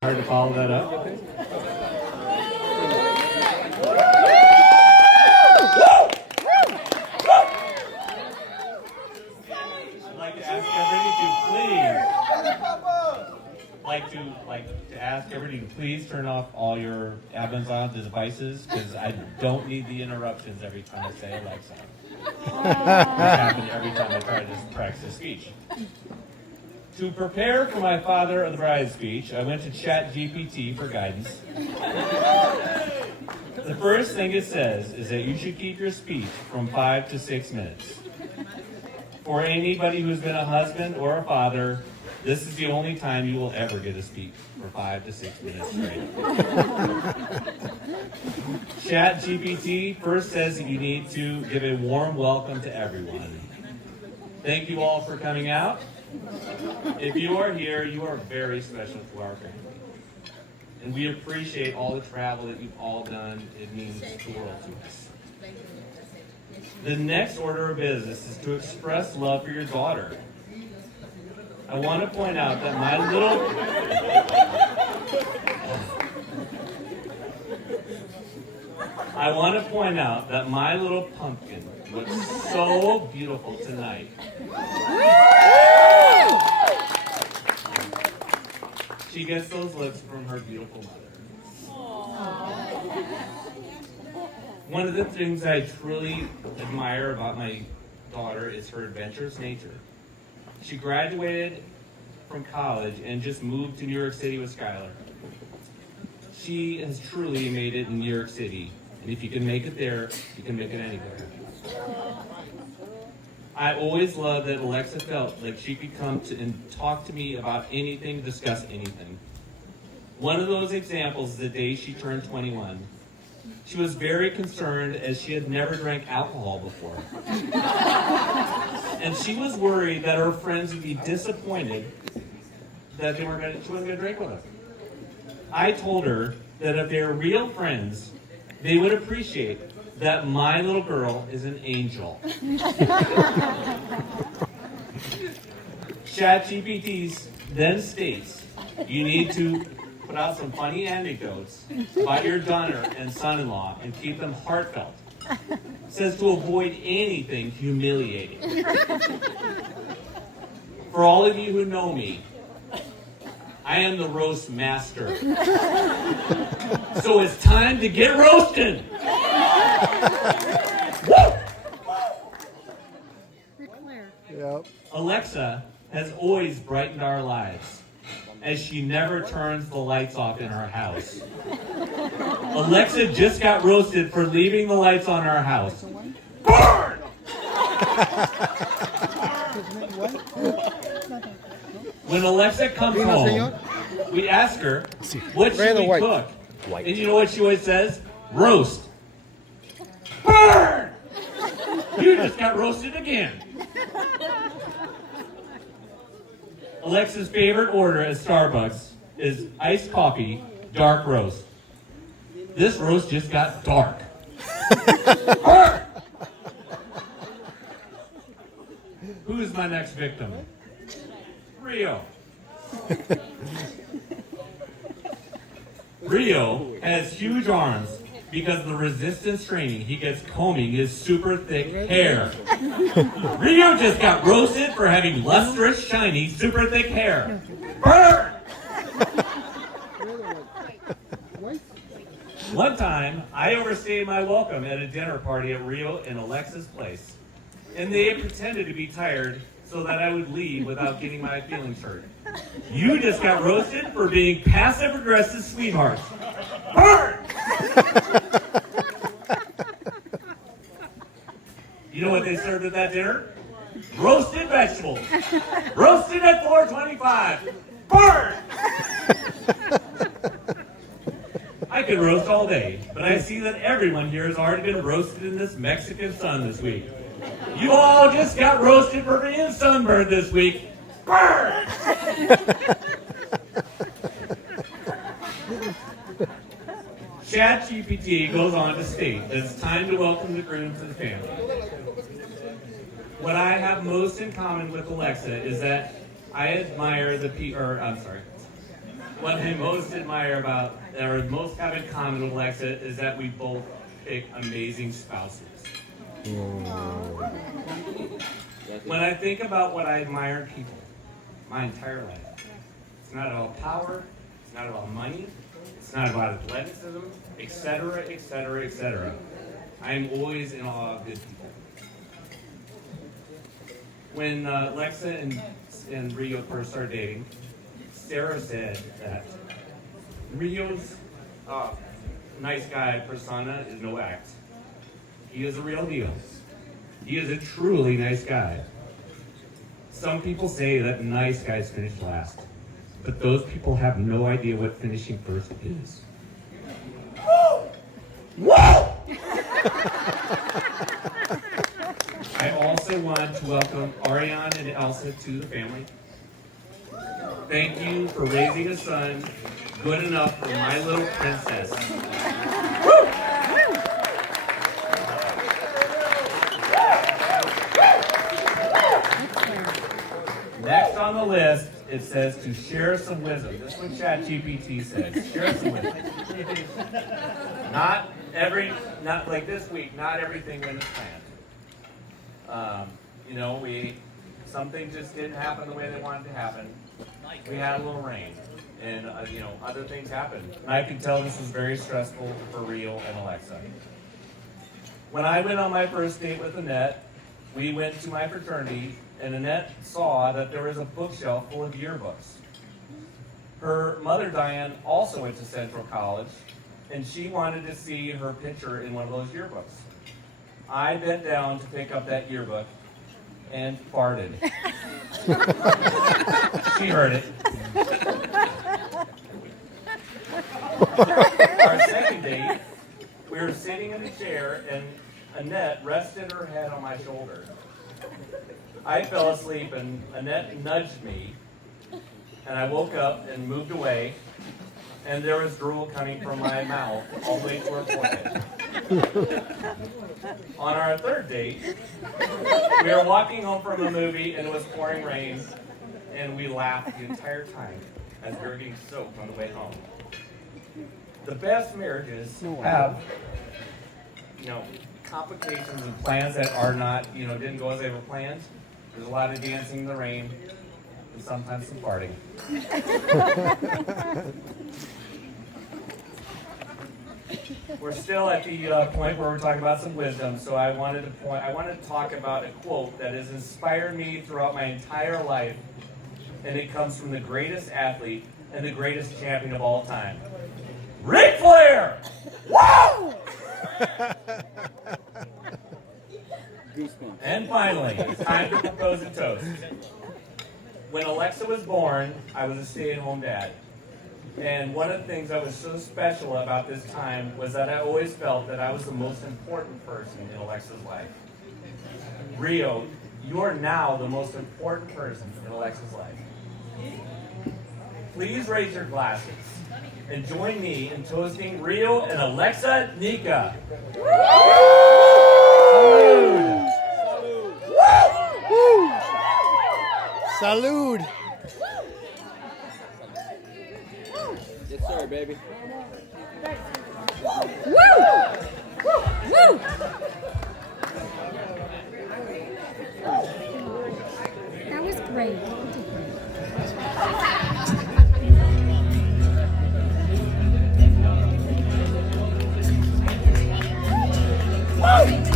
Hard to follow that up. I'd like to ask everybody to please turn off all your Amazon devices because I don't need the interruptions every time I say Alexa. This happens every time I try to practice a speech. To prepare for my father of the bride speech, I went to ChatGPT for guidance. The first thing it says is that you should keep your speech from 5 to 6 minutes. For anybody who's been a husband or a father, this is the only time you will ever get to speak for 5 to 6 minutes straight. ChatGPT first says that you need to give a warm welcome to everyone. Thank you all for coming out. If you are here, you are very special to our family. And we appreciate all the travel that you've all done. It means the world to us. The next order of business is to express love for your daughter. I want to point out that my little pumpkin looks so beautiful tonight. She gets those looks from her beautiful mother. One of the things I truly admire about my daughter is her adventurous nature. She graduated from college and just moved to New York City with Skylar. She has truly made it in New York City, and if you can make it there, you can make it anywhere. I always loved that Alexa felt like she could come to and talk to me about anything, discuss anything. One of those examples is the day she turned 21. She was very concerned as she had never drank alcohol before. And she was worried that her friends would be disappointed that she wasn't going to drink with us. I told her that if they were real friends, they would appreciate that my little girl is an angel. ChatGPT then states you need to put out some funny anecdotes about your daughter and son-in-law and keep them heartfelt. It says to avoid anything humiliating. For all of you who know me, I am the roast master. So it's time to get roasting. Yep. Alexa has always brightened our lives, as she never turns the lights off in our house. Alexa just got roasted for leaving the lights on our house. Burn! When Alexa comes home, we ask her, what should we cook? And you know what she always says? Roast. Burn! You just got roasted again. Alexa's favorite order at Starbucks is iced coffee, dark roast. This roast just got dark. Burn! Who's my next victim? Rio. Rio has huge arms because of the resistance training he gets combing his super thick hair. Rio just got roasted for having lustrous, shiny, super thick hair. Burn! One time, I overstayed my welcome at a dinner party at Rio and Alexa's place, and they pretended to be tired so that I would leave without getting my feelings hurt. You just got roasted for being passive-aggressive sweethearts. Burn! You know what they served at that dinner? Roasted vegetables. Roasted at $4.25. Burn! I could roast all day, but I see that everyone here has already been roasted in this Mexican sun this week. You all just got roasted for being sunburned this week. Burn! ChatGPT goes on to state that it's time to welcome the groom to the family. What I have most in common with Alexa is that I admire what I most admire about, or most have in common with Alexa, is that we both pick amazing spouses. When I think about what I admire in people, my entire life, it's not about power, it's not about money, it's not about athleticism, etc., etc., etc. I am always in awe of good people. When Lexa and Rio first started dating, Sarah said that Rio's nice guy persona is no act. He is a real deal. He is a truly nice guy. Some people say that nice guys finish last, but those people have no idea what finishing first is. I also want to welcome Ariane and Elsa to the family. Thank you for raising a son good enough for my little princess. Next on the list, it says to share some wisdom. This is what ChatGPT says. Share some wisdom. Not like this week, not everything went as planned. Something just didn't happen the way they wanted to happen. We had a little rain, and other things happened. And I can tell this was very stressful for Rio and Alexa. When I went on my first date with Annette, we went to my fraternity, and Annette saw that there was a bookshelf full of yearbooks. Her mother, Diane, also went to Central College, and she wanted to see her picture in one of those yearbooks. I bent down to pick up that yearbook and farted. She heard it. Our second date, we were sitting in a chair, and Annette rested her head on my shoulder. I fell asleep, and Annette nudged me, and I woke up and moved away, and there was drool coming from my mouth all the way to her forehead. On our third date, we were walking home from a movie, and it was pouring rain, and we laughed the entire time as we were getting soaked on the way home. The best marriages have, complications and plans that are not, didn't go as they were planned. There's a lot of dancing in the rain, and sometimes some farting. We're still at the point where we're talking about some wisdom, so I wanted to talk about a quote that has inspired me throughout my entire life, and it comes from the greatest athlete and the greatest champion of all time, Ric Flair! Woo! And finally, it's time to propose a toast. When Alexa was born, I was a stay-at-home dad. And one of the things that was so special about this time was that I always felt that I was the most important person in Alexa's life. Rio, you are now the most important person in Alexa's life. Please raise your glasses and join me in toasting Rio and Alexa Nika. Salud! Yes, sir, baby. Woo! Woo! Woo! That was great. Woo!